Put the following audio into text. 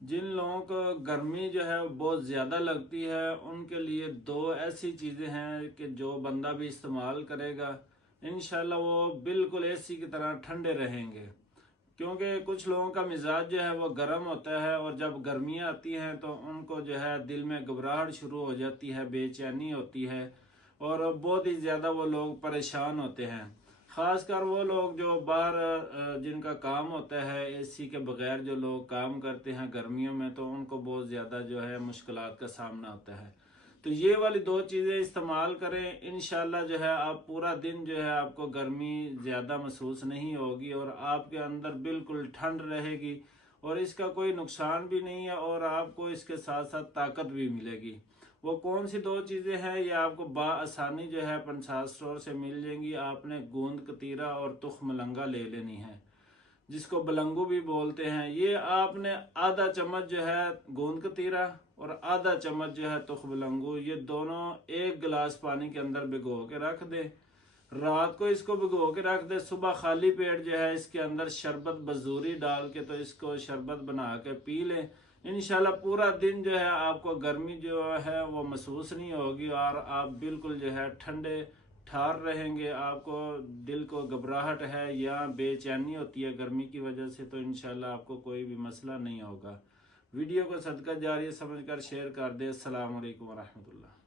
جن لوگوں کو گرمی جو ہے بہت زیادہ لگتی ہے ان کے لیے دو ایسی چیزیں ہیں کہ جو بندہ بھی استعمال کرے گا انشاءاللہ وہ بالکل اے سی کی طرح ٹھنڈے رہیں گے، کیونکہ کچھ لوگوں کا مزاج جو ہے وہ گرم ہوتا ہے، اور جب گرمیاں آتی ہیں تو ان کو جو ہے دل میں گھبراہٹ شروع ہو جاتی ہے، بے چینی ہوتی ہے، اور بہت ہی زیادہ وہ لوگ پریشان ہوتے ہیں۔ خاص کر وہ لوگ جو باہر جن کا کام ہوتا ہے اے سی کے بغیر، جو لوگ کام کرتے ہیں گرمیوں میں، تو ان کو بہت زیادہ جو ہے مشکلات کا سامنا ہوتا ہے۔ تو یہ والی دو چیزیں استعمال کریں، انشاءاللہ جو ہے آپ پورا دن جو ہے آپ کو گرمی زیادہ محسوس نہیں ہوگی، اور آپ کے اندر بالکل ٹھنڈ رہے گی، اور اس کا کوئی نقصان بھی نہیں ہے، اور آپ کو اس کے ساتھ ساتھ طاقت بھی ملے گی۔ وہ کون سی دو چیزیں ہیں یہ آپ کو بآسانی جو ہے پنسال اسٹور سے مل جائیں گی۔ آپ نے گوند کتیرا اور تخم لنگا لے لینی ہے، جس کو بلنگو بھی بولتے ہیں۔ یہ آپ نے آدھا چمچ جو ہے گوند کتیرا اور آدھا چمچ جو ہے تخم بلنگو، یہ دونوں ایک گلاس پانی کے اندر بھگو کے رکھ دیں۔ رات کو اس کو بھگو کے رکھ دیں، صبح خالی پیٹ جو ہے اس کے اندر شربت بزوری ڈال کے تو اس کو شربت بنا کے پی لیں۔ انشاءاللہ پورا دن جو ہے آپ کو گرمی جو ہے وہ محسوس نہیں ہوگی، اور آپ بالکل جو ہے ٹھنڈے ٹھار رہیں گے۔ آپ کو دل کو گھبراہٹ ہے یا بے چینی ہوتی ہے گرمی کی وجہ سے، تو انشاءاللہ آپ کو کوئی بھی مسئلہ نہیں ہوگا۔ ویڈیو کو صدقہ جاریہ سمجھ کر شیئر کر دیں۔ السلام علیکم ورحمۃ اللہ۔